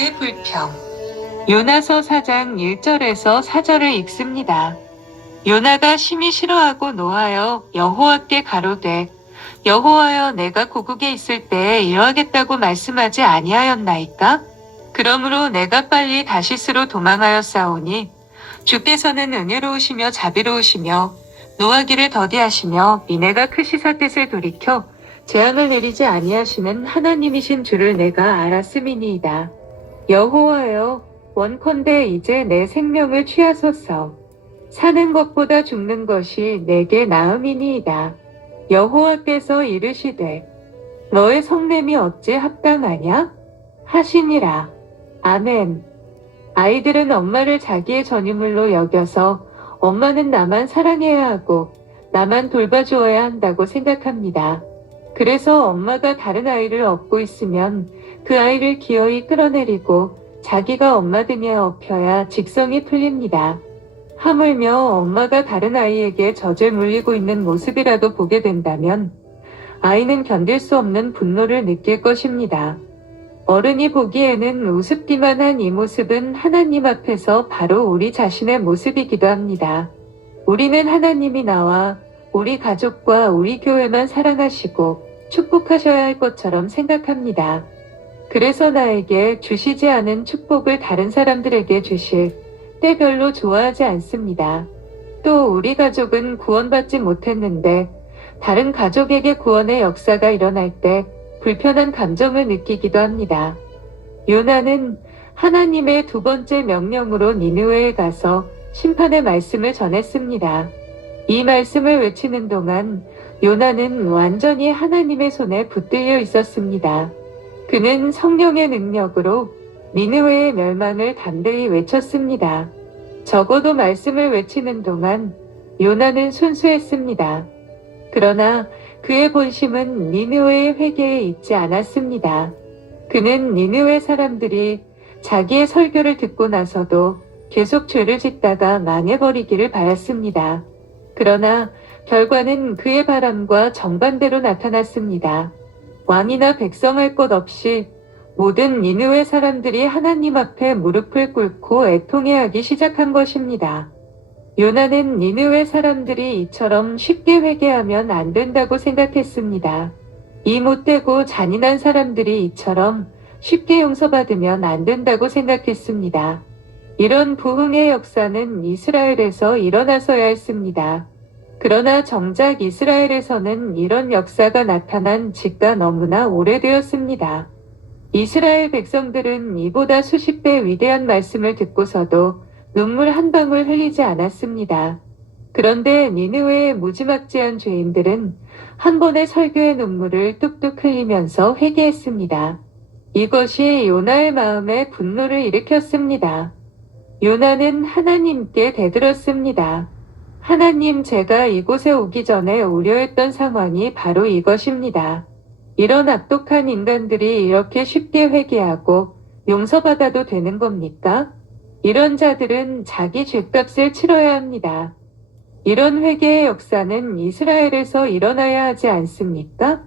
요나의 불평. 요나서 4장 1절에서 4절을 읽습니다. 요나가 심히 싫어하고 노하여 여호와께 가로되 여호와여 내가 고국에 있을 때에 이러하겠다고 말씀하지 아니하였나이까? 그러므로 내가 빨리 다시스로 도망하였사오니 주께서는 은혜로우시며 자비로우시며 노하기를 더디하시며 미네가 크시사 뜻을 돌이켜 재앙을 내리지 아니하시는 하나님이신 줄을 내가 알았음이니이다. 여호와여 원컨대 이제 내 생명을 취하소서. 사는 것보다 죽는 것이 내게 나음이니이다. 여호와께서 이르시되 너의 성냄이 어찌 합당하냐? 하시니라. 아멘. 아이들은 엄마를 자기의 전유물로 여겨서 엄마는 나만 사랑해야 하고 나만 돌봐주어야 한다고 생각합니다. 그래서 엄마가 다른 아이를 업고 있으면 그 아이를 기어이 끌어내리고 자기가 엄마 등에 업혀야 직성이 풀립니다. 하물며 엄마가 다른 아이에게 젖을 물리고 있는 모습이라도 보게 된다면 아이는 견딜 수 없는 분노를 느낄 것입니다. 어른이 보기에는 우습기만 한 이 모습은 하나님 앞에서 바로 우리 자신의 모습이기도 합니다. 우리는 하나님이 나와 우리 가족과 우리 교회만 사랑하시고 축복하셔야 할 것처럼 생각합니다. 그래서 나에게 주시지 않은 축복을 다른 사람들에게 주실 때 별로 좋아하지 않습니다. 또 우리 가족은 구원받지 못했는데 다른 가족에게 구원의 역사가 일어날 때 불편한 감정을 느끼기도 합니다. 요나는 하나님의 두 번째 명령으로 니느웨에 가서 심판의 말씀을 전했습니다. 이 말씀을 외치는 동안 요나는 완전히 하나님의 손에 붙들려 있었습니다. 그는 성령의 능력으로 니느웨의 멸망을 담대히 외쳤습니다. 적어도 말씀을 외치는 동안 요나는 순수했습니다. 그러나 그의 본심은 니느웨의 회개에 있지 않았습니다. 그는 니느웨 사람들이 자기의 설교를 듣고 나서도 계속 죄를 짓다가 망해버리기를 바랐습니다. 그러나 결과는 그의 바람과 정반대로 나타났습니다. 왕이나 백성 할 것 없이 모든 니느웨 사람들이 하나님 앞에 무릎을 꿇고 애통해하기 시작한 것입니다. 요나는 니느웨 사람들이 이처럼 쉽게 회개하면 안 된다고 생각했습니다. 이 못되고 잔인한 사람들이 이처럼 쉽게 용서받으면 안 된다고 생각했습니다. 이런 부흥의 역사는 이스라엘에서 일어나서야 했습니다. 그러나 정작 이스라엘에서는 이런 역사가 나타난 지가 너무나 오래되었습니다. 이스라엘 백성들은 이보다 수십 배 위대한 말씀을 듣고서도 눈물 한 방울 흘리지 않았습니다. 그런데 니느웨의 무지막지한 죄인들은 한 번의 설교의 눈물을 뚝뚝 흘리면서 회개했습니다. 이것이 요나의 마음에 분노를 일으켰습니다. 요나는 하나님께 대들었습니다. 하나님, 제가 이곳에 오기 전에 우려했던 상황이 바로 이것입니다. 이런 악독한 인간들이 이렇게 쉽게 회개하고 용서받아도 되는 겁니까? 이런 자들은 자기 죗값을 치러야 합니다. 이런 회개의 역사는 이스라엘에서 일어나야 하지 않습니까?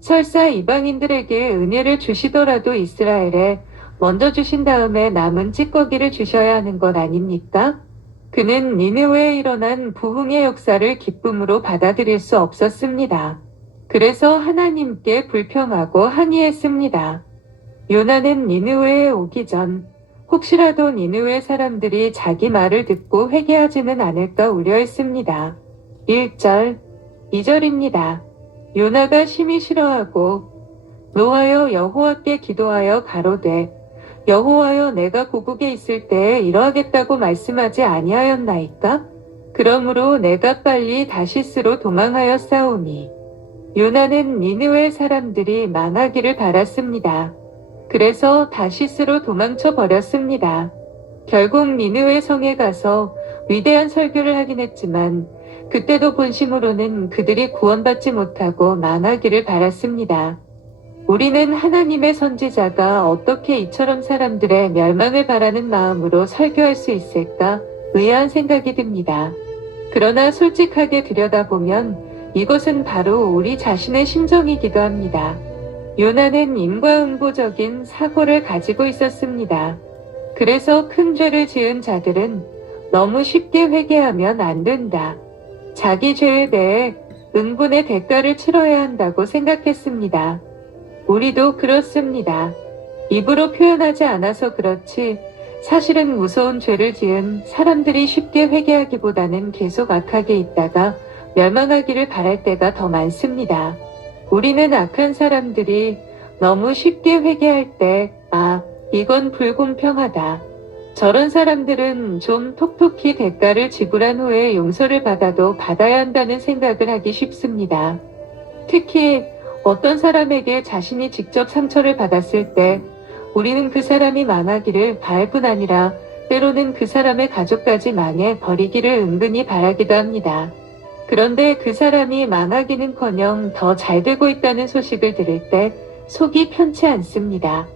설사 이방인들에게 은혜를 주시더라도 이스라엘에 먼저 주신 다음에 남은 찌꺼기를 주셔야 하는 것 아닙니까? 그는 니느웨에 일어난 부흥의 역사를 기쁨으로 받아들일 수 없었습니다. 그래서 하나님께 불평하고 항의했습니다. 요나는 니느웨에 오기 전 혹시라도 니느웨 사람들이 자기 말을 듣고 회개하지는 않을까 우려했습니다. 1절, 2절입니다. 요나가 심히 싫어하고 노하여 여호와께 기도하여 가로되 여호와여 내가 고국에 있을 때에 이러하겠다고 말씀하지 아니하였나이까? 그러므로 내가 빨리 다시스로 도망하였사오니. 요나는 니느웨 사람들이 망하기를 바랐습니다. 그래서 다시스로 도망쳐 버렸습니다. 결국 니느웨 성에 가서 위대한 설교를 하긴 했지만 그때도 본심으로는 그들이 구원받지 못하고 망하기를 바랐습니다. 우리는 하나님의 선지자가 어떻게 이처럼 사람들의 멸망을 바라는 마음으로 설교할 수 있을까 의아한 생각이 듭니다. 그러나 솔직하게 들여다보면 이것은 바로 우리 자신의 심정이기도 합니다. 요나는 인과응보적인 사고를 가지고 있었습니다. 그래서 큰 죄를 지은 자들은 너무 쉽게 회개하면 안 된다. 자기 죄에 대해 응분의 대가를 치러야 한다고 생각했습니다. 우리도 그렇습니다. 입으로 표현하지 않아서 그렇지 사실은 무서운 죄를 지은 사람들이 쉽게 회개하기보다는 계속 악하게 있다가 멸망하기를 바랄 때가 더 많습니다. 우리는 악한 사람들이 너무 쉽게 회개할 때, 이건 불공평하다. 저런 사람들은 좀 톡톡히 대가를 지불한 후에 용서를 받아도 받아야 한다는 생각을 하기 쉽습니다. 특히 어떤 사람에게 자신이 직접 상처를 받았을 때 우리는 그 사람이 망하기를 바랄 뿐 아니라 때로는 그 사람의 가족까지 망해 버리기를 은근히 바라기도 합니다. 그런데 그 사람이 망하기는커녕 더 잘 되고 있다는 소식을 들을 때 속이 편치 않습니다.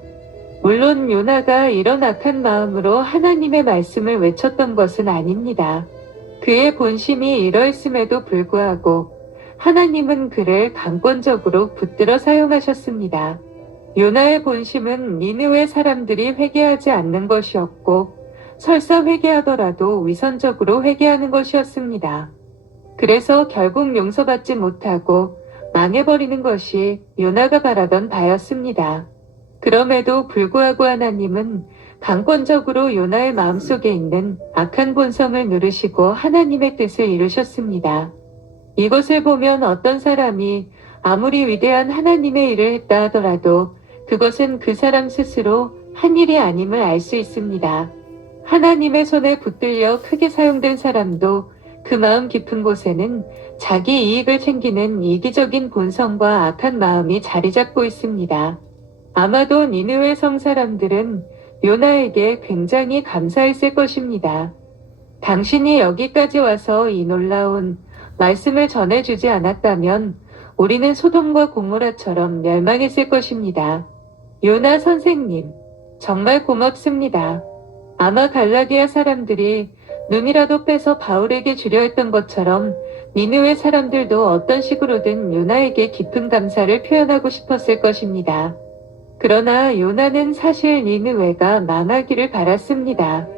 물론 요나가 이런 악한 마음으로 하나님의 말씀을 외쳤던 것은 아닙니다. 그의 본심이 이러했음에도 불구하고 하나님은 그를 강권적으로 붙들어 사용하셨습니다. 요나의 본심은 니느웨 사람들이 회개하지 않는 것이었고 설사 회개하더라도 위선적으로 회개하는 것이었습니다. 그래서 결국 용서받지 못하고 망해버리는 것이 요나가 바라던 바였습니다. 그럼에도 불구하고 하나님은 강권적으로 요나의 마음속에 있는 악한 본성을 누르시고 하나님의 뜻을 이루셨습니다. 이것을 보면 어떤 사람이 아무리 위대한 하나님의 일을 했다 하더라도 그것은 그 사람 스스로 한 일이 아님을 알 수 있습니다. 하나님의 손에 붙들려 크게 사용된 사람도 그 마음 깊은 곳에는 자기 이익을 챙기는 이기적인 본성과 악한 마음이 자리 잡고 있습니다. 아마도 니느웨 성 사람들은 요나에게 굉장히 감사했을 것입니다. 당신이 여기까지 와서 이 놀라운 말씀을 전해주지 않았다면 우리는 소돔과 고모라처럼 멸망했을 것입니다. 요나 선생님, 정말 고맙습니다. 아마 갈라디아 사람들이 눈이라도 빼서 바울에게 주려 했던 것처럼 니느웨 사람들도 어떤 식으로든 요나에게 깊은 감사를 표현하고 싶었을 것입니다. 그러나 요나는 사실 니느웨가 망하기를 바랐습니다.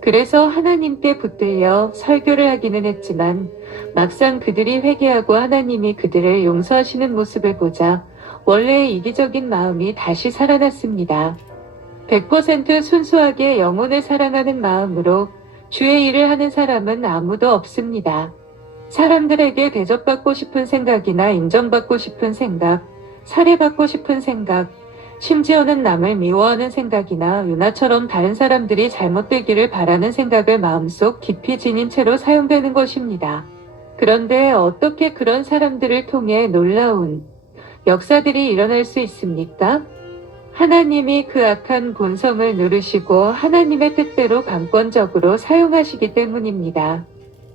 그래서 하나님께 붙들려 설교를 하기는 했지만 막상 그들이 회개하고 하나님이 그들을 용서하시는 모습을 보자 원래의 이기적인 마음이 다시 살아났습니다. 100% 순수하게 영혼을 사랑하는 마음으로 주의 일을 하는 사람은 아무도 없습니다. 사람들에게 대접받고 싶은 생각이나 인정받고 싶은 생각, 살해받고 싶은 생각, 심지어는 남을 미워하는 생각이나 요나처럼 다른 사람들이 잘못되기를 바라는 생각을 마음속 깊이 지닌 채로 사용되는 것입니다. 그런데 어떻게 그런 사람들을 통해 놀라운 역사들이 일어날 수 있습니까? 하나님이 그 악한 본성을 누르시고 하나님의 뜻대로 강권적으로 사용하시기 때문입니다.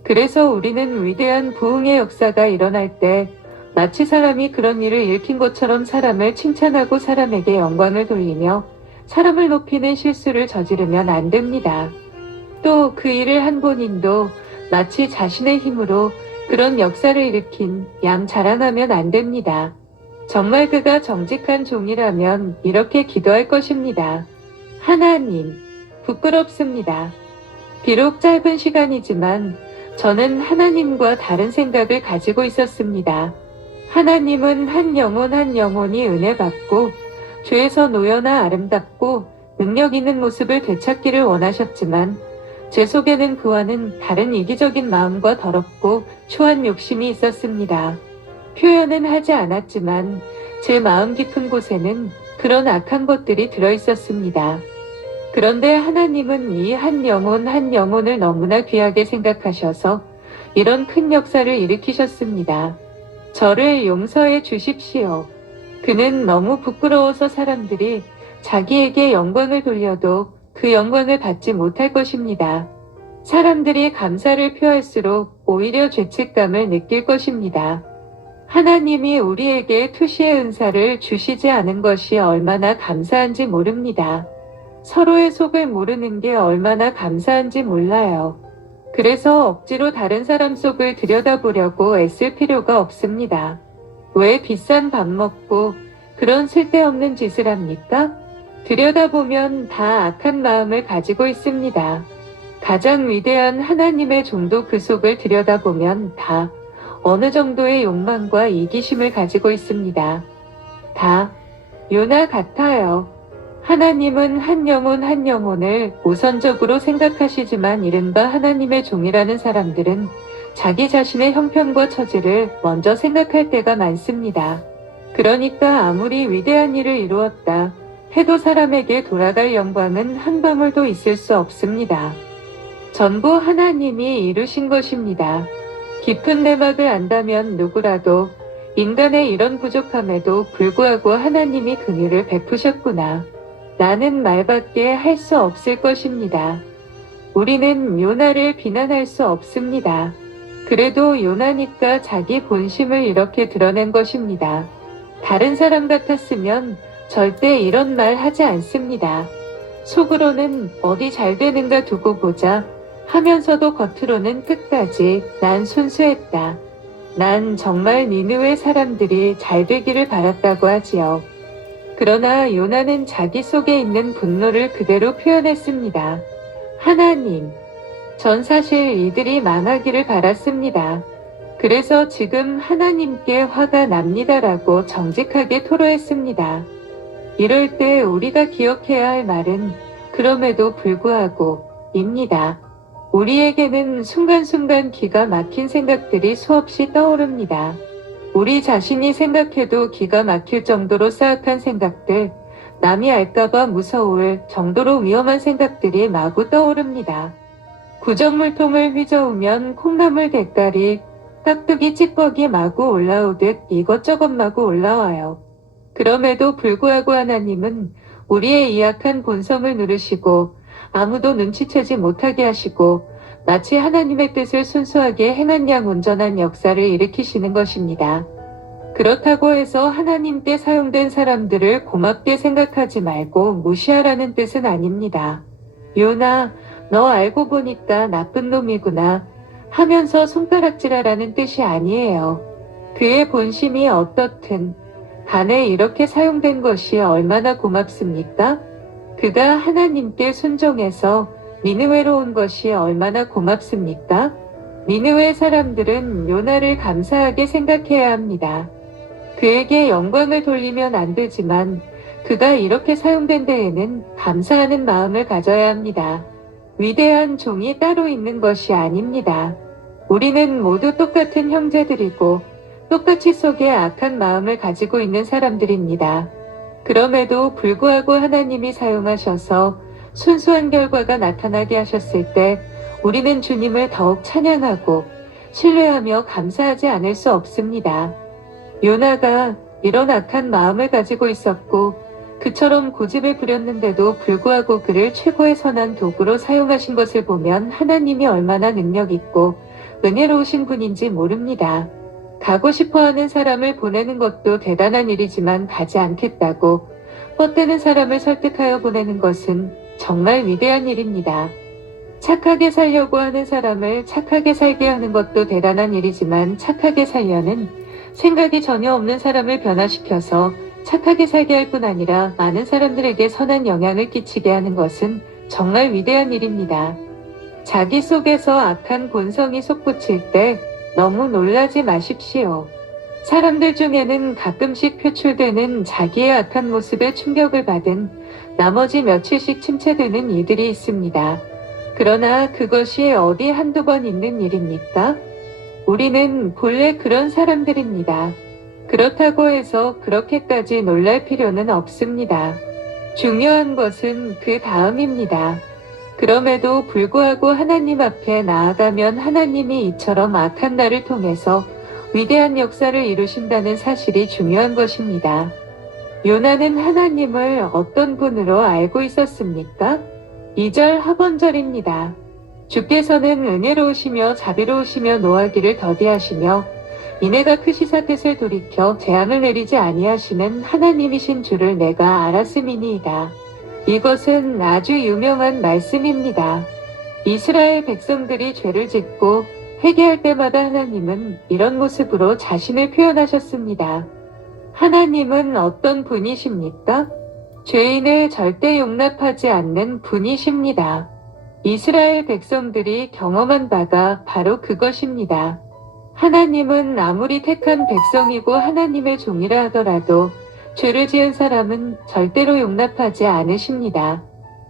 그래서 우리는 위대한 부흥의 역사가 일어날 때 마치 사람이 그런 일을 일으킨 것처럼 사람을 칭찬하고 사람에게 영광을 돌리며 사람을 높이는 실수를 저지르면 안 됩니다. 또 그 일을 한 본인도 마치 자신의 힘으로 그런 역사를 일으킨 양 자랑하면 안 됩니다. 정말 그가 정직한 종이라면 이렇게 기도할 것입니다. 하나님, 부끄럽습니다. 비록 짧은 시간이지만 저는 하나님과 다른 생각을 가지고 있었습니다. 하나님은 한 영혼 한 영혼이 은혜 받고 죄에서 놓여나 아름답고 능력 있는 모습을 되찾기를 원하셨지만 제 속에는 그와는 다른 이기적인 마음과 더럽고 초한 욕심이 있었습니다. 표현은 하지 않았지만 제 마음 깊은 곳에는 그런 악한 것들이 들어있었습니다. 그런데 하나님은 이 한 영혼 한 영혼을 너무나 귀하게 생각하셔서 이런 큰 역사를 일으키셨습니다. 저를 용서해 주십시오. 그는 너무 부끄러워서 사람들이 자기에게 영광을 돌려도 그 영광을 받지 못할 것입니다. 사람들이 감사를 표할수록 오히려 죄책감을 느낄 것입니다. 하나님이 우리에게 투시의 은사를 주시지 않은 것이 얼마나 감사한지 모릅니다. 서로의 속을 모르는 게 얼마나 감사한지 몰라요. 그래서 억지로 다른 사람 속을 들여다보려고 애쓸 필요가 없습니다. 왜 비싼 밥 먹고 그런 쓸데없는 짓을 합니까? 들여다보면 다 악한 마음을 가지고 있습니다. 가장 위대한 하나님의 종도 그 속을 들여다보면 다 어느 정도의 욕망과 이기심을 가지고 있습니다. 다 요나 같아요. 하나님은 한 영혼 한 영혼을 우선적으로 생각하시지만 이른바 하나님의 종이라는 사람들은 자기 자신의 형편과 처지를 먼저 생각할 때가 많습니다. 그러니까 아무리 위대한 일을 이루었다 해도 사람에게 돌아갈 영광은 한 방울도 있을 수 없습니다. 전부 하나님이 이루신 것입니다. 깊은 내막을 안다면 누구라도 인간의 이런 부족함에도 불구하고 하나님이 긍휼을 베푸셨구나. 라는 말밖에 할 수 없을 것입니다. 우리는 요나를 비난할 수 없습니다. 그래도 요나니까 자기 본심을 이렇게 드러낸 것입니다. 다른 사람 같았으면 절대 이런 말 하지 않습니다. 속으로는 어디 잘 되는가 두고 보자 하면서도 겉으로는 끝까지 난 순수했다. 난 정말 니느웨 사람들이 잘 되기를 바랐다고 하지요. 그러나 요나는 자기 속에 있는 분노를 그대로 표현했습니다. 하나님, 전 사실 이들이 망하기를 바랐습니다. 그래서 지금 하나님께 화가 납니다라고 정직하게 토로했습니다. 이럴 때 우리가 기억해야 할 말은 그럼에도 불구하고 입니다. 우리에게는 순간순간 기가 막힌 생각들이 수없이 떠오릅니다. 우리 자신이 생각해도 기가 막힐 정도로 사악한 생각들, 남이 알까봐 무서울 정도로 위험한 생각들이 마구 떠오릅니다. 구정물통을 휘저으면 콩나물 대가리, 깍두기 찌꺼기 마구 올라오듯 이것저것 마구 올라와요. 그럼에도 불구하고 하나님은 우리의 이 약한 본성을 누르시고 아무도 눈치채지 못하게 하시고 마치 하나님의 뜻을 순수하게 행한 양 온전한 역사를 일으키시는 것입니다. 그렇다고 해서 하나님 때 사용된 사람들을 고맙게 생각하지 말고 무시하라는 뜻은 아닙니다. 요나, 너 알고 보니까 나쁜 놈이구나 하면서 손가락질하라는 뜻이 아니에요. 그의 본심이 어떻든 간에 이렇게 사용된 것이 얼마나 고맙습니까? 그가 하나님께 순종해서 니느웨로 온 것이 얼마나 고맙습니까? 니느웨 사람들은 요나를 감사하게 생각해야 합니다. 그에게 영광을 돌리면 안 되지만 그가 이렇게 사용된 데에는 감사하는 마음을 가져야 합니다. 위대한 종이 따로 있는 것이 아닙니다. 우리는 모두 똑같은 형제들이고 똑같이 속에 악한 마음을 가지고 있는 사람들입니다. 그럼에도 불구하고 하나님이 사용하셔서 순수한 결과가 나타나게 하셨을 때 우리는 주님을 더욱 찬양하고 신뢰하며 감사하지 않을 수 없습니다. 요나가 이런 악한 마음을 가지고 있었고 그처럼 고집을 부렸는데도 불구하고 그를 최고의 선한 도구로 사용하신 것을 보면 하나님이 얼마나 능력 있고 은혜로우신 분인지 모릅니다. 가고 싶어하는 사람을 보내는 것도 대단한 일이지만 가지 않겠다고 뻗대는 사람을 설득하여 보내는 것은 정말 위대한 일입니다. 착하게 살려고 하는 사람을 착하게 살게 하는 것도 대단한 일이지만 착하게 살려는 생각이 전혀 없는 사람을 변화시켜서 착하게 살게 할 뿐 아니라 많은 사람들에게 선한 영향을 끼치게 하는 것은 정말 위대한 일입니다. 자기 속에서 악한 본성이 솟구칠 때 너무 놀라지 마십시오. 사람들 중에는 가끔씩 표출되는 자기의 악한 모습에 충격을 받은 나머지 며칠씩 침체되는 이들이 있습니다. 그러나 그것이 어디 한두 번 있는 일입니까? 우리는 본래 그런 사람들입니다. 그렇다고 해서 그렇게까지 놀랄 필요는 없습니다. 중요한 것은 그 다음입니다. 그럼에도 불구하고 하나님 앞에 나아가면 하나님이 이처럼 악한 나를 통해서 위대한 역사를 이루신다는 사실이 중요한 것입니다. 요나는 하나님을 어떤 분으로 알고 있었습니까? 2절 하번절입니다. 주께서는 은혜로우시며 자비로우시며 노하기를 더디하시며 이내가 크시사 뜻을 돌이켜 재앙을 내리지 아니하시는 하나님이신 줄을 내가 알았음이니이다. 이것은 아주 유명한 말씀입니다. 이스라엘 백성들이 죄를 짓고 회개할 때마다 하나님은 이런 모습으로 자신을 표현하셨습니다. 하나님은 어떤 분이십니까? 죄인을 절대 용납하지 않는 분이십니다. 이스라엘 백성들이 경험한 바가 바로 그것입니다. 하나님은 아무리 택한 백성이고 하나님의 종이라 하더라도 죄를 지은 사람은 절대로 용납하지 않으십니다.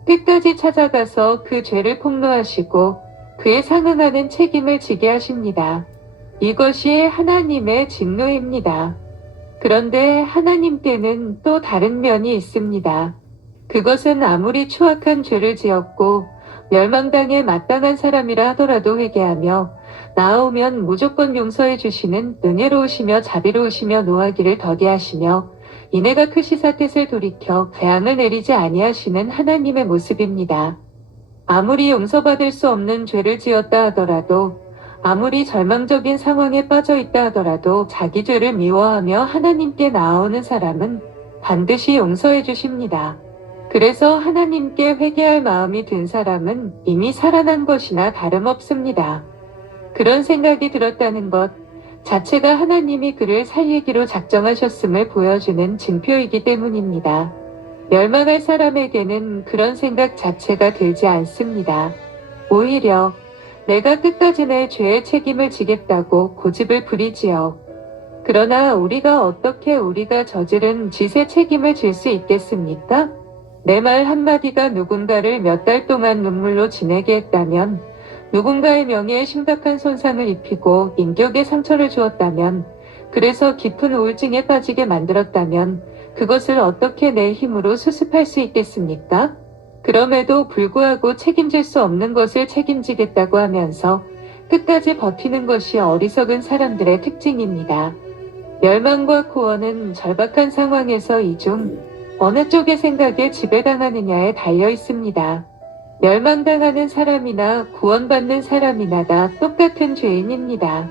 끝까지 찾아가서 그 죄를 폭로하시고 그에 상응하는 책임을 지게 하십니다. 이것이 하나님의 진노입니다. 그런데 하나님께는 또 다른 면이 있습니다. 그것은 아무리 추악한 죄를 지었고 멸망당에 마땅한 사람이라 하더라도 회개하며 나아오면 무조건 용서해 주시는 은혜로우시며 자비로우시며 노하기를 더디하시며 이내가 크시사 뜻을 돌이켜 재앙을 내리지 아니하시는 하나님의 모습입니다. 아무리 용서받을 수 없는 죄를 지었다 하더라도 아무리 절망적인 상황에 빠져 있다 하더라도 자기 죄를 미워하며 하나님께 나아오는 사람은 반드시 용서해 주십니다. 그래서 하나님께 회개할 마음이 든 사람은 이미 살아난 것이나 다름없습니다. 그런 생각이 들었다는 것 자체가 하나님이 그를 살리기로 작정하셨음을 보여주는 징표이기 때문입니다. 멸망할 사람에게는 그런 생각 자체가 들지 않습니다. 오히려 내가 끝까지 내 죄의 책임을 지겠다고 고집을 부리지요. 그러나 어떻게 우리가 저지른 짓의 책임을 질 수 있겠습니까? 내 말 한마디가 누군가를 몇 달 동안 눈물로 지내게 했다면, 누군가의 명예에 심각한 손상을 입히고 인격에 상처를 주었다면, 그래서 깊은 우울증에 빠지게 만들었다면 그것을 어떻게 내 힘으로 수습할 수 있겠습니까? 그럼에도 불구하고 책임질 수 없는 것을 책임지겠다고 하면서 끝까지 버티는 것이 어리석은 사람들의 특징입니다. 멸망과 구원은 절박한 상황에서 이 중 어느 쪽의 생각에 지배당하느냐에 달려 있습니다. 멸망당하는 사람이나 구원받는 사람이나 다 똑같은 죄인입니다.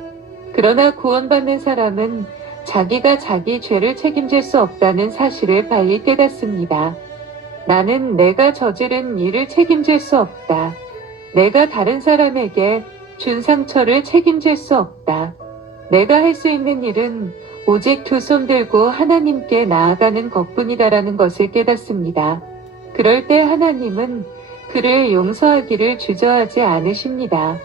그러나 구원받는 사람은 자기가 자기 죄를 책임질 수 없다는 사실을 빨리 깨닫습니다. 나는 내가 저지른 일을 책임질 수 없다. 내가 다른 사람에게 준 상처를 책임질 수 없다. 내가 할 수 있는 일은 오직 두 손 들고 하나님께 나아가는 것뿐이다라는 것을 깨닫습니다. 그럴 때 하나님은 그를 용서하기를 주저하지 않으십니다.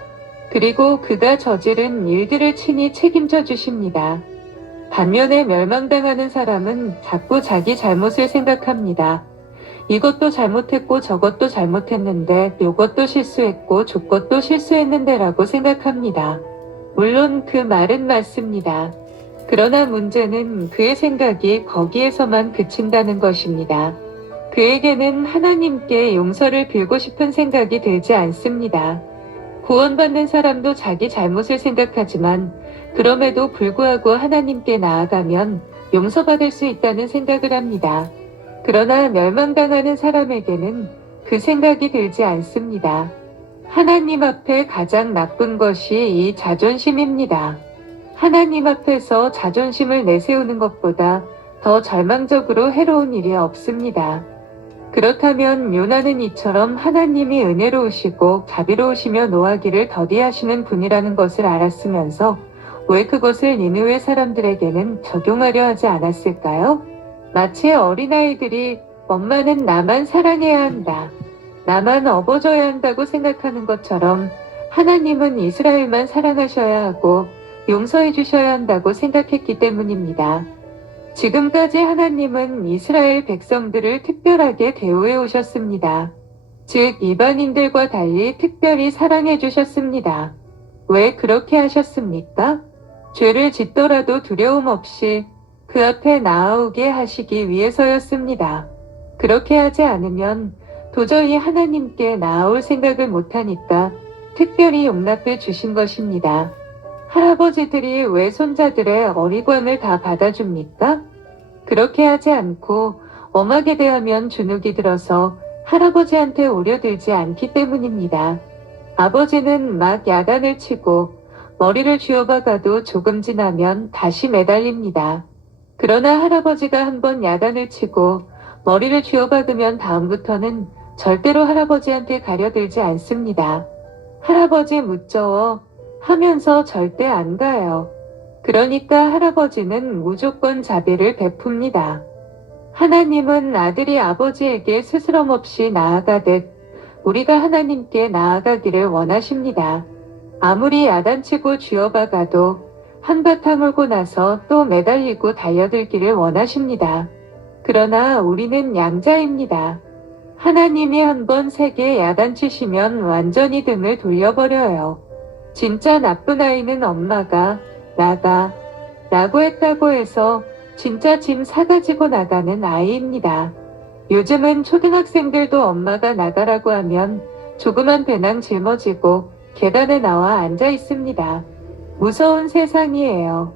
그리고 그가 저지른 일들을 친히 책임져 주십니다. 반면에 멸망당하는 사람은 자꾸 자기 잘못을 생각합니다. 이것도 잘못했고 저것도 잘못했는데 요것도 실수했고 저것도 실수했는데 라고 생각합니다. 물론 그 말은 맞습니다. 그러나 문제는 그의 생각이 거기에서만 그친다는 것입니다. 그에게는 하나님께 용서를 빌고 싶은 생각이 들지 않습니다. 구원받는 사람도 자기 잘못을 생각하지만 그럼에도 불구하고 하나님께 나아가면 용서받을 수 있다는 생각을 합니다. 그러나 멸망당하는 사람에게는 그 생각이 들지 않습니다. 하나님 앞에 가장 나쁜 것이 이 자존심입니다. 하나님 앞에서 자존심을 내세우는 것보다 더 절망적으로 해로운 일이 없습니다. 그렇다면 요나는 이처럼 하나님이 은혜로우시고 자비로우시며 노하기를 더디하시는 분이라는 것을 알았으면서 왜 그것을 니느웨 사람들에게는 적용하려 하지 않았을까요? 마치 어린아이들이 엄마는 나만 사랑해야 한다, 나만 업어줘야 한다고 생각하는 것처럼 하나님은 이스라엘만 사랑하셔야 하고 용서해 주셔야 한다고 생각했기 때문입니다. 지금까지 하나님은 이스라엘 백성들을 특별하게 대우해 오셨습니다. 즉 이방인들과 달리 특별히 사랑해 주셨습니다. 왜 그렇게 하셨습니까? 죄를 짓더라도 두려움 없이 그 앞에 나아오게 하시기 위해서였습니다. 그렇게 하지 않으면 도저히 하나님께 나아올 생각을 못하니까 특별히 용납해 주신 것입니다. 할아버지들이 왜 손자들의 어리광을 다 받아줍니까? 그렇게 하지 않고 엄하게 대하면 주눅이 들어서 할아버지한테 오려들지 않기 때문입니다. 아버지는 막 야단을 치고 머리를 쥐어박아도 조금 지나면 다시 매달립니다. 그러나 할아버지가 한번 야단을 치고 머리를 쥐어박으면 다음부터는 절대로 할아버지한테 가려들지 않습니다. 할아버지 무서워 하면서 절대 안 가요. 그러니까 할아버지는 무조건 자비를 베풉니다. 하나님은 아들이 아버지에게 스스럼 없이 나아가듯 우리가 하나님께 나아가기를 원하십니다. 아무리 야단치고 쥐어박아도 한바탕 울고 나서 또 매달리고 달려들기를 원하십니다. 그러나 우리는 양자입니다. 하나님이 한번 세게 야단치시면 완전히 등을 돌려버려요. 진짜 나쁜 아이는 엄마가 나가 라고 했다고 해서 진짜 짐 사가지고 나가는 아이입니다. 요즘은 초등학생들도 엄마가 나가라고 하면 조그만 배낭 짊어지고 계단에 나와 앉아 있습니다. 무서운 세상이에요.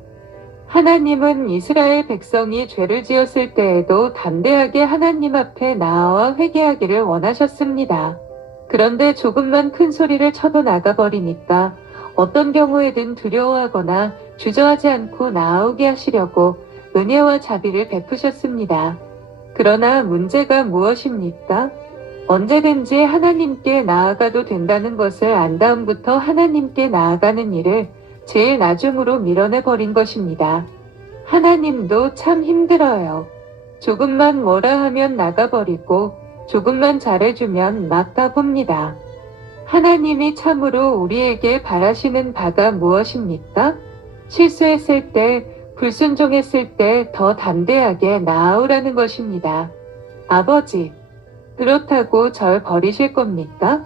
하나님은 이스라엘 백성이 죄를 지었을 때에도 담대하게 하나님 앞에 나아와 회개하기를 원하셨습니다. 그런데 조금만 큰 소리를 쳐도 나가버리니까 어떤 경우에든 두려워하거나 주저하지 않고 나아오게 하시려고 은혜와 자비를 베푸셨습니다. 그러나 문제가 무엇입니까? 언제든지 하나님께 나아가도 된다는 것을 안 다음부터 하나님께 나아가는 일을 제일 나중으로 밀어내버린 것입니다. 하나님도 참 힘들어요. 조금만 뭐라 하면 나가버리고 조금만 잘해주면 막 가봅니다. 하나님이 참으로 우리에게 바라시는 바가 무엇입니까? 실수했을 때, 불순종했을 때 더 담대하게 나아오라는 것입니다. 아버지, 그렇다고 절 버리실 겁니까?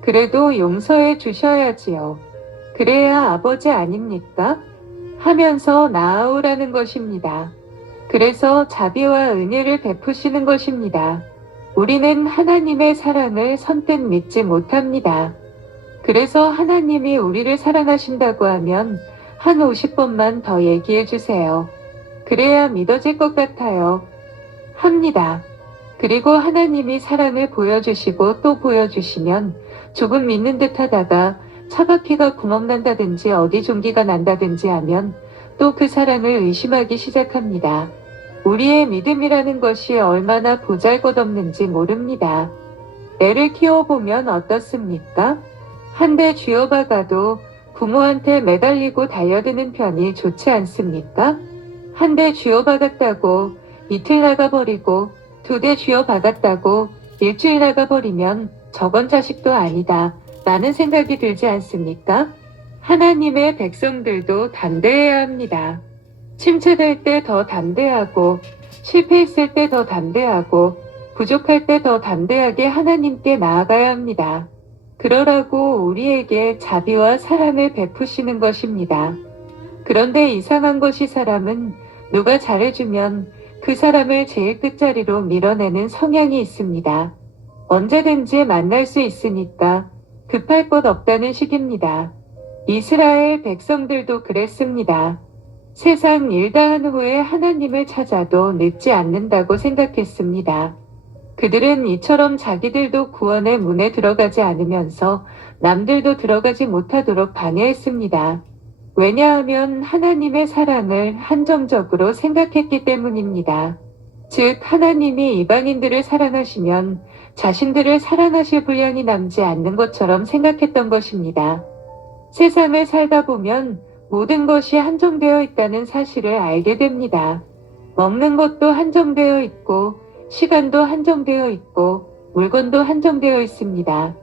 그래도 용서해 주셔야지요. 그래야 아버지 아닙니까? 하면서 나아오라는 것입니다. 그래서 자비와 은혜를 베푸시는 것입니다. 우리는 하나님의 사랑을 선뜻 믿지 못합니다. 그래서 하나님이 우리를 사랑하신다고 하면 한 50번만 더 얘기해 주세요. 그래야 믿어질 것 같아요. 합니다. 그리고 하나님이 사랑을 보여주시고 또 보여주시면 조금 믿는 듯 하다가 차바퀴가 구멍난다든지 어디 종기가 난다든지 하면 또 그 사랑을 의심하기 시작합니다. 우리의 믿음이라는 것이 얼마나 보잘것없는지 모릅니다. 애를 키워보면 어떻습니까? 한 대 쥐어박아도 부모한테 매달리고 달려드는 편이 좋지 않습니까? 한 대 쥐어박았다고 이틀 나가버리고 2대 쥐어박았다고 일주일 나가버리면 저건 자식도 아니다 라는 생각이 들지 않습니까? 하나님의 백성들도 담대해야 합니다. 침체될 때 더 담대하고 실패했을 때 더 담대하고 부족할 때 더 담대하게 하나님께 나아가야 합니다. 그러라고 우리에게 자비와 사랑을 베푸시는 것입니다. 그런데 이상한 것이 사람은 누가 잘해주면 그 사람을 제일 끝자리로 밀어내는 성향이 있습니다. 언제든지 만날 수 있으니까 급할 것 없다는 식입니다. 이스라엘 백성들도 그랬습니다. 세상 일 다 한 후에 하나님을 찾아도 늦지 않는다고 생각했습니다. 그들은 이처럼 자기들도 구원의 문에 들어가지 않으면서 남들도 들어가지 못하도록 방해했습니다. 왜냐하면 하나님의 사랑을 한정적으로 생각했기 때문입니다. 즉 하나님이 이방인들을 사랑하시면 자신들을 사랑하실 분량이 남지 않는 것처럼 생각했던 것입니다. 세상을 살다 보면 모든 것이 한정되어 있다는 사실을 알게 됩니다. 먹는 것도 한정되어 있고 시간도 한정되어 있고 물건도 한정되어 있습니다.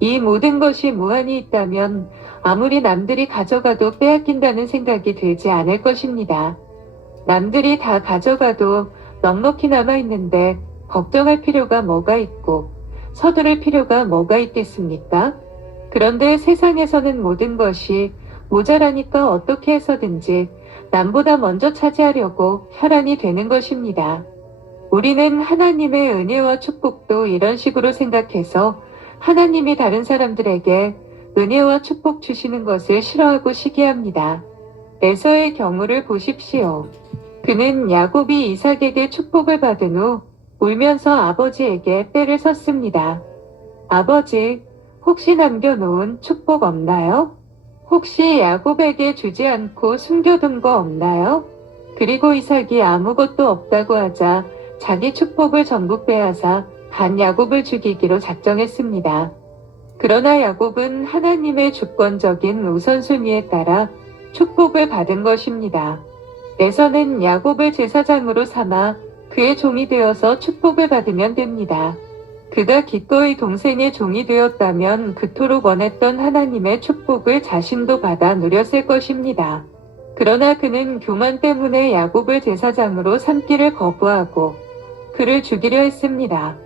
이 모든 것이 무한히 있다면 아무리 남들이 가져가도 빼앗긴다는 생각이 들지 않을 것입니다. 남들이 다 가져가도 넉넉히 남아있는데 걱정할 필요가 뭐가 있고 서두를 필요가 뭐가 있겠습니까? 그런데 세상에서는 모든 것이 모자라니까 어떻게 해서든지 남보다 먼저 차지하려고 혈안이 되는 것입니다. 우리는 하나님의 은혜와 축복도 이런 식으로 생각해서 하나님이 다른 사람들에게 은혜와 축복 주시는 것을 싫어하고 시기합니다. 에서의 경우를 보십시오. 그는 야곱이 이삭에게 축복을 받은 후 울면서 아버지에게 떼를 섰습니다. 아버지, 혹시 남겨놓은 축복 없나요? 혹시 야곱에게 주지 않고 숨겨둔 거 없나요? 그리고 이삭이 아무것도 없다고 하자 자기 축복을 전부 빼앗아 반 야곱을 죽이기로 작정했습니다. 그러나 야곱은 하나님의 주권적인 우선순위에 따라 축복을 받은 것입니다. 에서는 야곱을 제사장으로 삼아 그의 종이 되어서 축복을 받으면 됩니다. 그가 기꺼이 동생의 종이 되었다면 그토록 원했던 하나님의 축복을 자신도 받아 누렸을 것입니다. 그러나 그는 교만 때문에 야곱을 제사장으로 삼기를 거부하고 그를 죽이려 했습니다.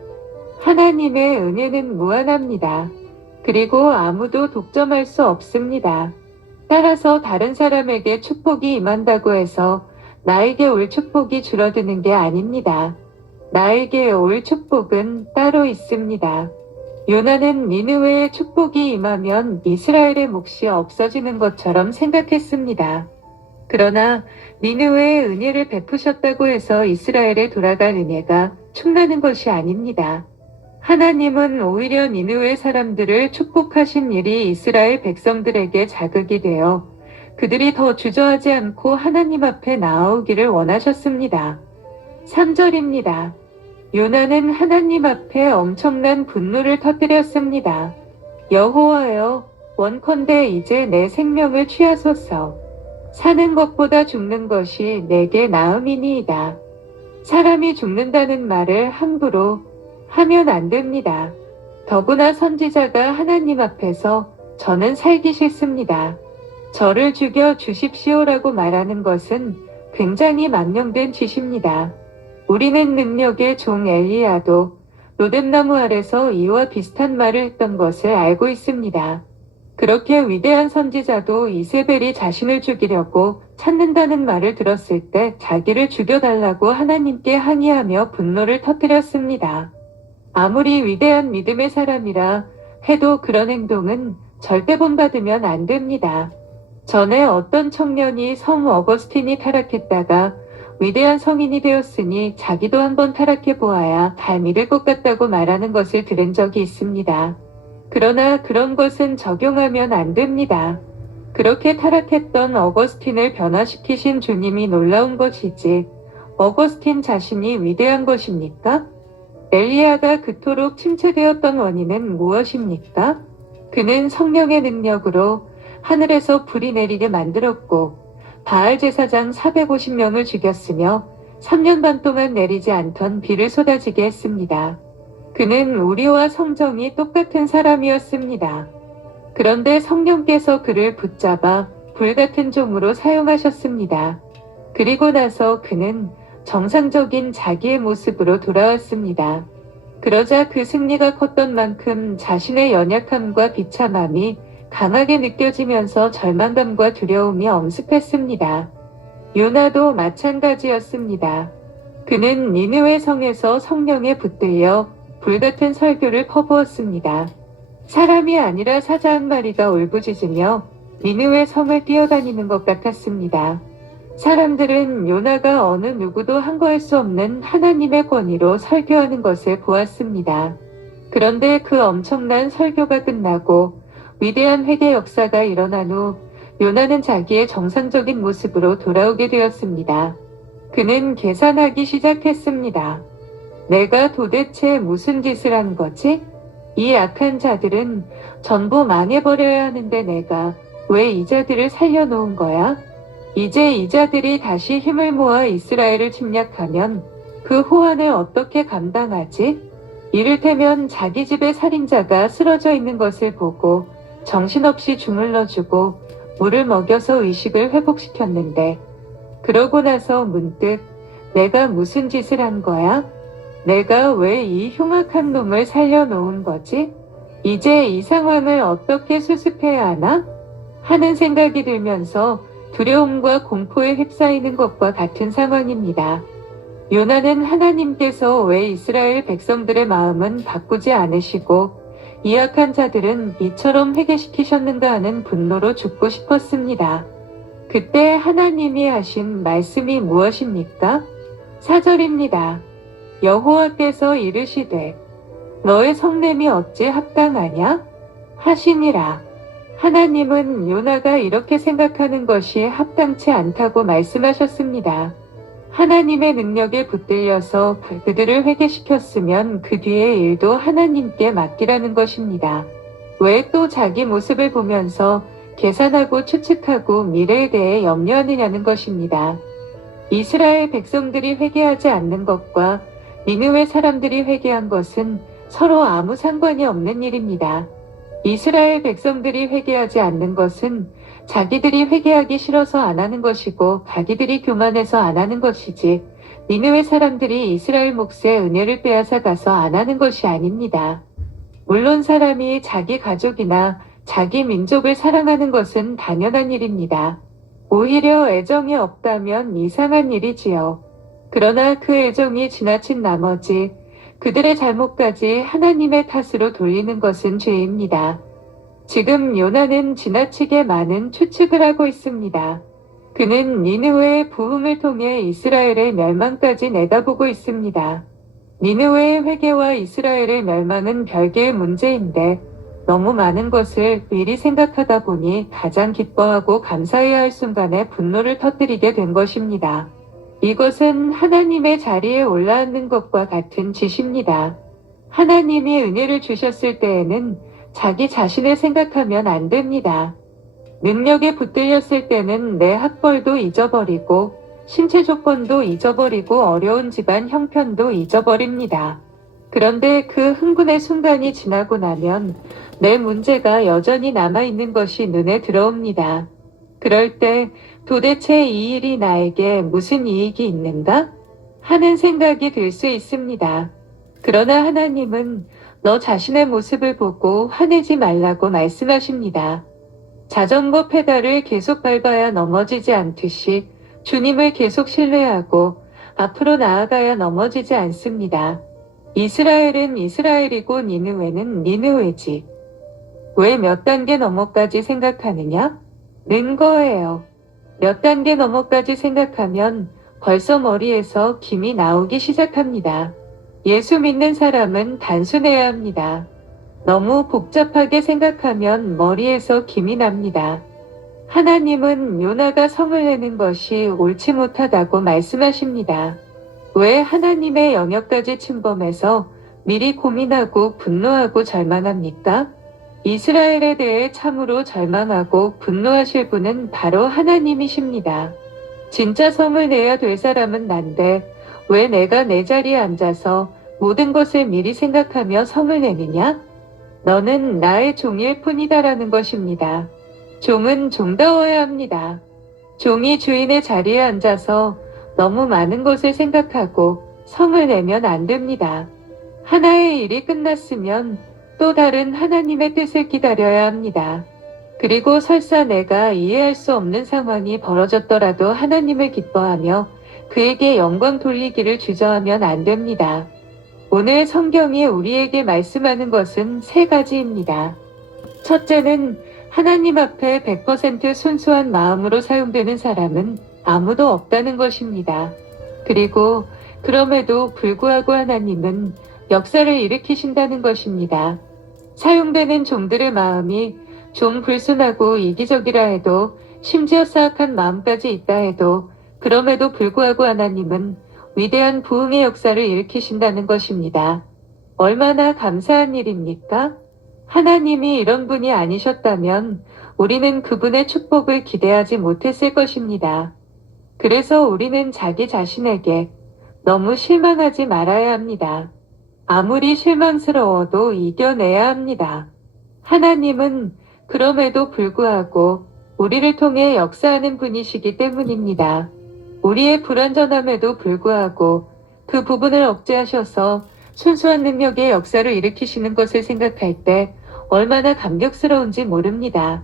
하나님의 은혜는 무한합니다. 그리고 아무도 독점할 수 없습니다. 따라서 다른 사람에게 축복이 임한다고 해서 나에게 올 축복이 줄어드는 게 아닙니다. 나에게 올 축복은 따로 있습니다. 요나는 니느웨에 축복이 임하면 이스라엘의 몫이 없어지는 것처럼 생각했습니다. 그러나 니느웨에 은혜를 베푸셨다고 해서 이스라엘에 돌아갈 은혜가 충나는 것이 아닙니다. 하나님은 오히려 니느웨 사람들을 축복하신 일이 이스라엘 백성들에게 자극이 되어 그들이 더 주저하지 않고 하나님 앞에 나아오기를 원하셨습니다. 3절입니다. 요나는 하나님 앞에 엄청난 분노를 터뜨렸습니다. 여호와여, 원컨대 이제 내 생명을 취하소서. 사는 것보다 죽는 것이 내게 나음이니이다. 사람이 죽는다는 말을 함부로 하면 안 됩니다. 더구나 선지자가 하나님 앞에서 저는 살기 싫습니다. 저를 죽여 주십시오라고 말하는 것은 굉장히 망령된 짓입니다. 우리는 능력의 종 엘리야도 로뎀나무 아래서 이와 비슷한 말을 했던 것을 알고 있습니다. 그렇게 위대한 선지자도 이세벨이 자신을 죽이려고 찾는다는 말을 들었을 때 자기를 죽여달라고 하나님께 항의하며 분노를 터뜨렸습니다. 아무리 위대한 믿음의 사람이라 해도 그런 행동은 절대 본받으면 안 됩니다. 전에 어떤 청년이 성 어거스틴이 타락했다가 위대한 성인이 되었으니 자기도 한번 타락해 보아야 잘 믿을 것 같다고 말하는 것을 들은 적이 있습니다. 그러나 그런 것은 적용하면 안 됩니다. 그렇게 타락했던 어거스틴을 변화시키신 주님이 놀라운 것이지 어거스틴 자신이 위대한 것입니까? 엘리야가 그토록 침체되었던 원인은 무엇입니까? 그는 성령의 능력으로 하늘에서 불이 내리게 만들었고 바알 제사장 450명을 죽였으며 3년 반 동안 내리지 않던 비를 쏟아지게 했습니다. 그는 우리와 성정이 똑같은 사람이었습니다. 그런데 성령께서 그를 붙잡아 불같은 종으로 사용하셨습니다. 그리고 나서 그는 정상적인 자기의 모습으로 돌아왔습니다. 그러자 그 승리가 컸던 만큼 자신의 연약함과 비참함이 강하게 느껴지면서 절망감과 두려움이 엄습했습니다. 요나도 마찬가지였습니다. 그는 니느웨 성에서 성령에 붙들려 불같은 설교를 퍼부었습니다. 사람이 아니라 사자 한 마리가 울부짖으며 니느웨 성을 뛰어다니는 것 같았습니다. 사람들은 요나가 어느 누구도 항거할 수 없는 하나님의 권위로 설교하는 것을 보았습니다. 그런데 그 엄청난 설교가 끝나고 위대한 회개 역사가 일어난 후 요나는 자기의 정상적인 모습으로 돌아오게 되었습니다. 그는 계산하기 시작했습니다. 내가 도대체 무슨 짓을 한 거지? 이 악한 자들은 전부 망해버려야 하는데 내가 왜 이 자들을 살려놓은 거야? 이제 이 자들이 다시 힘을 모아 이스라엘을 침략하면 그 호환을 어떻게 감당하지? 이를테면 자기 집의 살인자가 쓰러져 있는 것을 보고 정신없이 주물러주고 물을 먹여서 의식을 회복시켰는데 그러고 나서 문득 내가 무슨 짓을 한 거야? 내가 왜 이 흉악한 놈을 살려놓은 거지? 이제 이 상황을 어떻게 수습해야 하나? 하는 생각이 들면서 두려움과 공포에 휩싸이는 것과 같은 상황입니다. 요나는 하나님께서 왜 이스라엘 백성들의 마음은 바꾸지 않으시고 이 악한 자들은 이처럼 회개시키셨는가 하는 분노로 죽고 싶었습니다. 그때 하나님이 하신 말씀이 무엇입니까? 4절입니다. 여호와께서 이르시되 너의 성냄이 어찌 합당하냐? 하시니라. 하나님은 요나가 이렇게 생각하는 것이 합당치 않다고 말씀하셨습니다. 하나님의 능력에 붙들려서 그들을 회개시켰으면 그 뒤의 일도 하나님께 맡기라는 것입니다. 왜 또 자기 모습을 보면서 계산하고 추측하고 미래에 대해 염려하느냐는 것입니다. 이스라엘 백성들이 회개하지 않는 것과 니느웨 사람들이 회개한 것은 서로 아무 상관이 없는 일입니다. 이스라엘 백성들이 회개하지 않는 것은 자기들이 회개하기 싫어서 안 하는 것이고 자기들이 교만해서 안 하는 것이지 니느웨 사람들이 이스라엘 몫의 은혜를 빼앗아 가서 안 하는 것이 아닙니다. 물론 사람이 자기 가족이나 자기 민족을 사랑하는 것은 당연한 일입니다. 오히려 애정이 없다면 이상한 일이지요. 그러나 그 애정이 지나친 나머지 그들의 잘못까지 하나님의 탓으로 돌리는 것은 죄입니다. 지금 요나는 지나치게 많은 추측을 하고 있습니다. 그는 니느웨의 부흥을 통해 이스라엘의 멸망까지 내다보고 있습니다. 니느웨의 회개와 이스라엘의 멸망은 별개의 문제인데 너무 많은 것을 미리 생각하다 보니 가장 기뻐하고 감사해야 할 순간에 분노를 터뜨리게 된 것입니다. 이것은 하나님의 자리에 올라앉는 것과 같은 짓입니다. 하나님이 은혜를 주셨을 때에는 자기 자신을 생각하면 안 됩니다. 능력에 붙들렸을 때는 내 학벌도 잊어버리고 신체 조건도 잊어버리고 어려운 집안 형편도 잊어버립니다. 그런데 그 흥분의 순간이 지나고 나면 내 문제가 여전히 남아있는 것이 눈에 들어옵니다. 그럴 때 도대체 이 일이 나에게 무슨 이익이 있는가? 하는 생각이 들 수 있습니다. 그러나 하나님은 너 자신의 모습을 보고 화내지 말라고 말씀하십니다. 자전거 페달을 계속 밟아야 넘어지지 않듯이 주님을 계속 신뢰하고 앞으로 나아가야 넘어지지 않습니다. 이스라엘은 이스라엘이고 니느웨는 니느웨지. 왜 몇 단계 넘어까지 생각하느냐? 는 거예요. 몇 단계 넘어까지 생각하면 벌써 머리에서 김이 나오기 시작합니다. 예수 믿는 사람은 단순해야 합니다. 너무 복잡하게 생각하면 머리에서 김이 납니다. 하나님은 요나가 성을 내는 것이 옳지 못하다고 말씀하십니다. 왜 하나님의 영역까지 침범해서 미리 고민하고 분노하고 절망합니까? 이스라엘에 대해 참으로 절망하고 분노하실 분은 바로 하나님이십니다. 진짜 성을 내야 될 사람은 난데 왜 내가 내 자리에 앉아서 모든 것을 미리 생각하며 성을 내느냐? 너는 나의 종일 뿐이다라는 것입니다. 종은 종다워야 합니다. 종이 주인의 자리에 앉아서 너무 많은 것을 생각하고 성을 내면 안 됩니다. 하나의 일이 끝났으면 또 다른 하나님의 뜻을 기다려야 합니다. 그리고 설사 내가 이해할 수 없는 상황이 벌어졌더라도 하나님을 기뻐하며 그에게 영광 돌리기를 주저하면 안 됩니다. 오늘 성경이 우리에게 말씀하는 것은 세 가지입니다. 첫째는 하나님 앞에 100% 순수한 마음으로 사용되는 사람은 아무도 없다는 것입니다. 그리고 그럼에도 불구하고 하나님은 역사를 일으키신다는 것입니다. 사용되는 종들의 마음이 좀 불순하고 이기적이라 해도 심지어 사악한 마음까지 있다 해도 그럼에도 불구하고 하나님은 위대한 부흥의 역사를 일으키신다는 것입니다. 얼마나 감사한 일입니까? 하나님이 이런 분이 아니셨다면 우리는 그분의 축복을 기대하지 못했을 것입니다. 그래서 우리는 자기 자신에게 너무 실망하지 말아야 합니다. 아무리 실망스러워도 이겨내야 합니다. 하나님은 그럼에도 불구하고 우리를 통해 역사하는 분이시기 때문입니다. 우리의 불완전함에도 불구하고 그 부분을 억제하셔서 순수한 능력의 역사를 일으키시는 것을 생각할 때 얼마나 감격스러운지 모릅니다.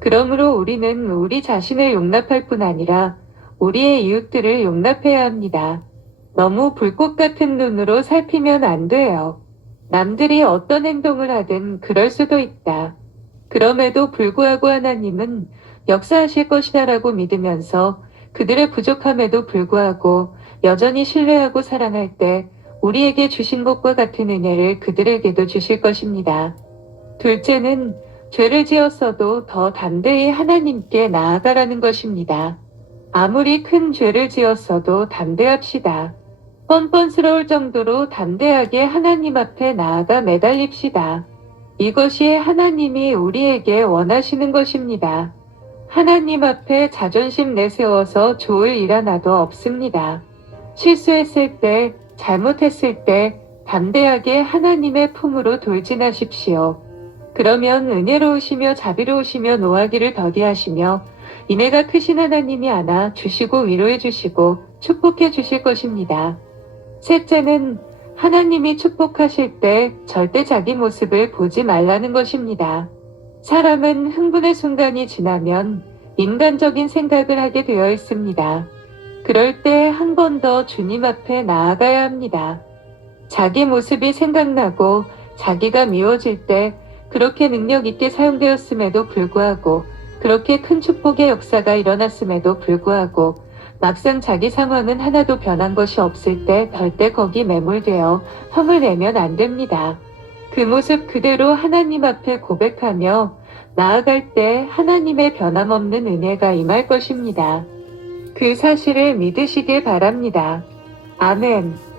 그러므로 우리는 우리 자신을 용납할 뿐 아니라 우리의 이웃들을 용납해야 합니다. 너무 불꽃 같은 눈으로 살피면 안 돼요. 남들이 어떤 행동을 하든 그럴 수도 있다. 그럼에도 불구하고 하나님은 역사하실 것이다라고 믿으면서 그들의 부족함에도 불구하고 여전히 신뢰하고 사랑할 때 우리에게 주신 것과 같은 은혜를 그들에게도 주실 것입니다. 둘째는 죄를 지었어도 더 담대히 하나님께 나아가라는 것입니다. 아무리 큰 죄를 지었어도 담대합시다. 뻔뻔스러울 정도로 담대하게 하나님 앞에 나아가 매달립시다. 이것이 하나님이 우리에게 원하시는 것입니다. 하나님 앞에 자존심 내세워서 좋을 일 하나도 없습니다. 실수했을 때, 잘못했을 때 담대하게 하나님의 품으로 돌진하십시오. 그러면 은혜로우시며 자비로우시며 노하기를 더디하시며 인애가 크신 하나님이 안아 주시고 위로해 주시고 축복해 주실 것입니다. 셋째는 하나님이 축복하실 때 절대 자기 모습을 보지 말라는 것입니다. 사람은 흥분의 순간이 지나면 인간적인 생각을 하게 되어 있습니다. 그럴 때 한 번 더 주님 앞에 나아가야 합니다. 자기 모습이 생각나고 자기가 미워질 때 그렇게 능력 있게 사용되었음에도 불구하고 그렇게 큰 축복의 역사가 일어났음에도 불구하고 막상 자기 상황은 하나도 변한 것이 없을 때 절대 거기 매몰되어 성을 내면 안 됩니다. 그 모습 그대로 하나님 앞에 고백하며 나아갈 때 하나님의 변함없는 은혜가 임할 것입니다. 그 사실을 믿으시길 바랍니다. 아멘.